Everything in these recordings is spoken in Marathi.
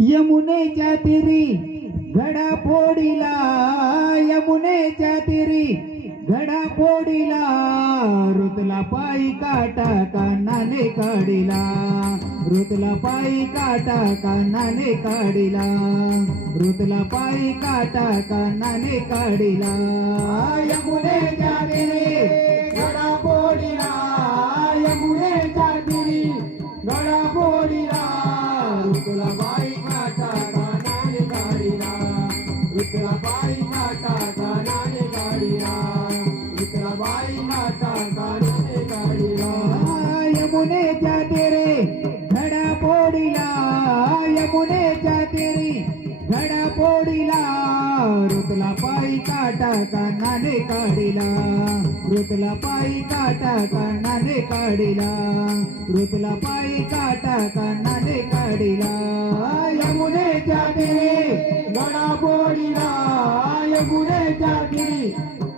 यमुनेच्या तीरी घडा फोडीला, यमुनेच्या तीरी घडा फोडीला, रुतला पायी काटा कानाने काढिला, रुतला पायी काटा कानाने काढिला, रुतला पायी काटा कानाने काढिला. यमुनेच्या तीरी घडा फोडीला, यमुनेच्या तीरी घडा फोडीला, रुतला पायी काटा कानाने काढिला, रुतला पायी काटा कानाने काढिला, रुतला पायी काटा कानाने काढिला. यमुनेच्या तीरी घडा फोडीला, यमुनेच्या तीरी घडा फोडीला, रुतला पायी काटा कानाने काढिला, रुतला पायी काटा कानाने काढिला, रुतला पायी काटा कानाने काढिला. यमुनेच्या तीरी घडा फोडीला, यमुनेच्या तीरी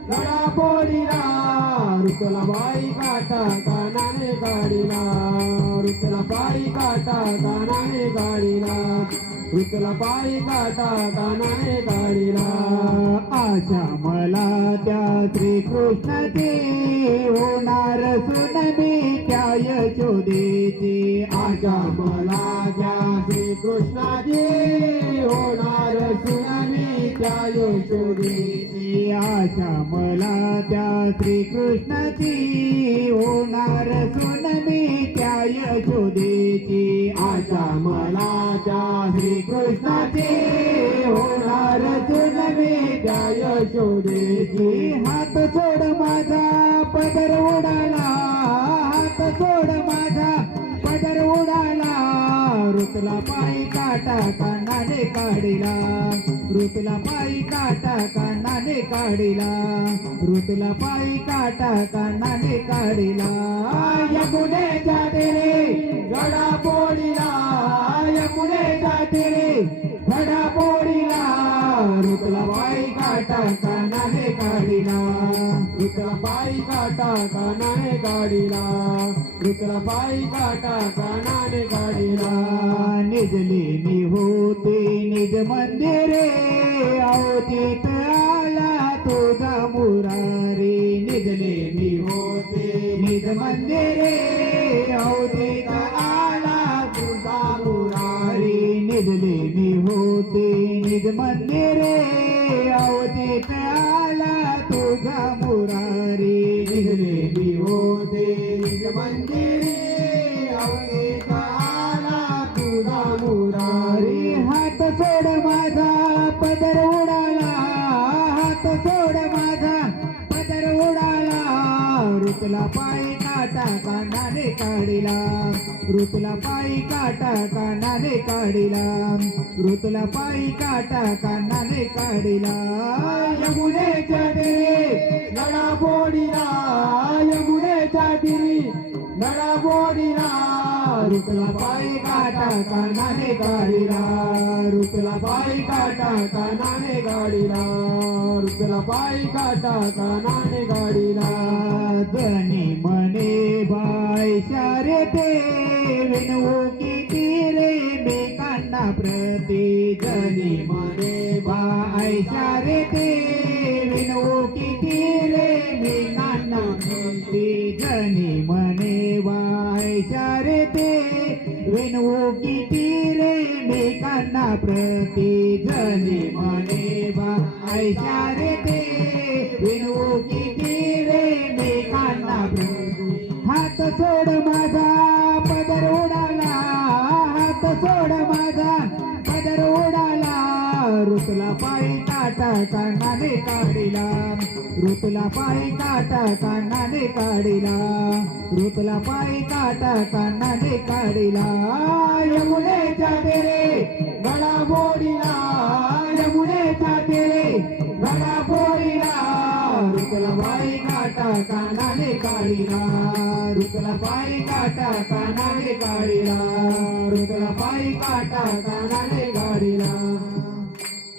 घडा फोडीला, रुतला पायी काटा कानाने काढिला, रुतला पायी काटा कानाने काढिला, रुतला पायी काटा कानाने काढिला. आशा मला त्या श्रीकृष्णाची होणार सुनमी त्या यशोदेची, आशा मला त्या श्रीकृष्णाची होणार सुनमी त्या यशोदेची, आशा मला त्या श्रीकृष्णाची होणार सुनमी त्या यशोदेची, आशा मला त्या श्रीकृष्णाची होणार सुनमी त्या यशोदेची. हात सोड माझा पदर उडाला, हात सोड माझा पदर उडाला, रुतला पायी काटा कानाने काढिला, रुतला पायी काटा कानाने काढिला, रुतला पायी काटा कानाने काढिला. यमुनेच्या तीरी घडा फोडीला, यमुनेच्या तीरी घडा फोडीला, रुतला पायी काटा कानाने काढिला, रुतला पायी काटा कानाने काढिला, रुतला पायी काटा कानाने काढिला. निजलेली होती निज मंदिरे, अवतीत आला तुझा मुरारी, निजलेली होती निज मंदिरे, अवतीत आला तुझा मुरारी, निजलेली होती निज मंदिरे, अवतीत आला तुझा मुरारी, निजलेली होती निज मंदिरे, अवतीत आला तुझा मुरारी. हात सोड माझा पदर उडाला, हात सोड माझा पदर उडाला, रुतला पायी काटा कानाने काढिला, रुतला पायी काटा कानाने काढिला, रुतला पायी काटा कानाने काढिला. यमुनेच्या तीरी घडा फोडीला, यमुनेच्या तीरी घडा फोडीला, रुतला पायी काटा कानाने काढिला, रुतला पायी काटा कानाने काढिला, रुतला पायी काटा कानाने काढिला. जनी म्हणे बाय शारे ते विनवू किती रे मेकांना प्रती, जनी म्हणे बाय शारे ते विनवू किती रे मेकांना प्रती, जनी म्हणे बाय शारे ते विनवू किती रे मेकांना प्रती, जनी म्हणे बाय शारे ते विनवू किती रे मेकांना प्रती. हात सोड माझा पदर उडाला, हात सोड माझा पदर उडाला, रुतला पायी काटा कानाने काढिला, रुतला पायी काटा कानाने काढिला, रुतला पायी काटा कानाने काढिला. यमुनेच्या तीरी घडा फोडीला, यमुनेच्या तीरी घडा फोडीला, रुतला पायी काटा कानाने काढिला, रुतला पायी काटा कानाने काढिला, रुतला पायी काटा कानाने काढिला.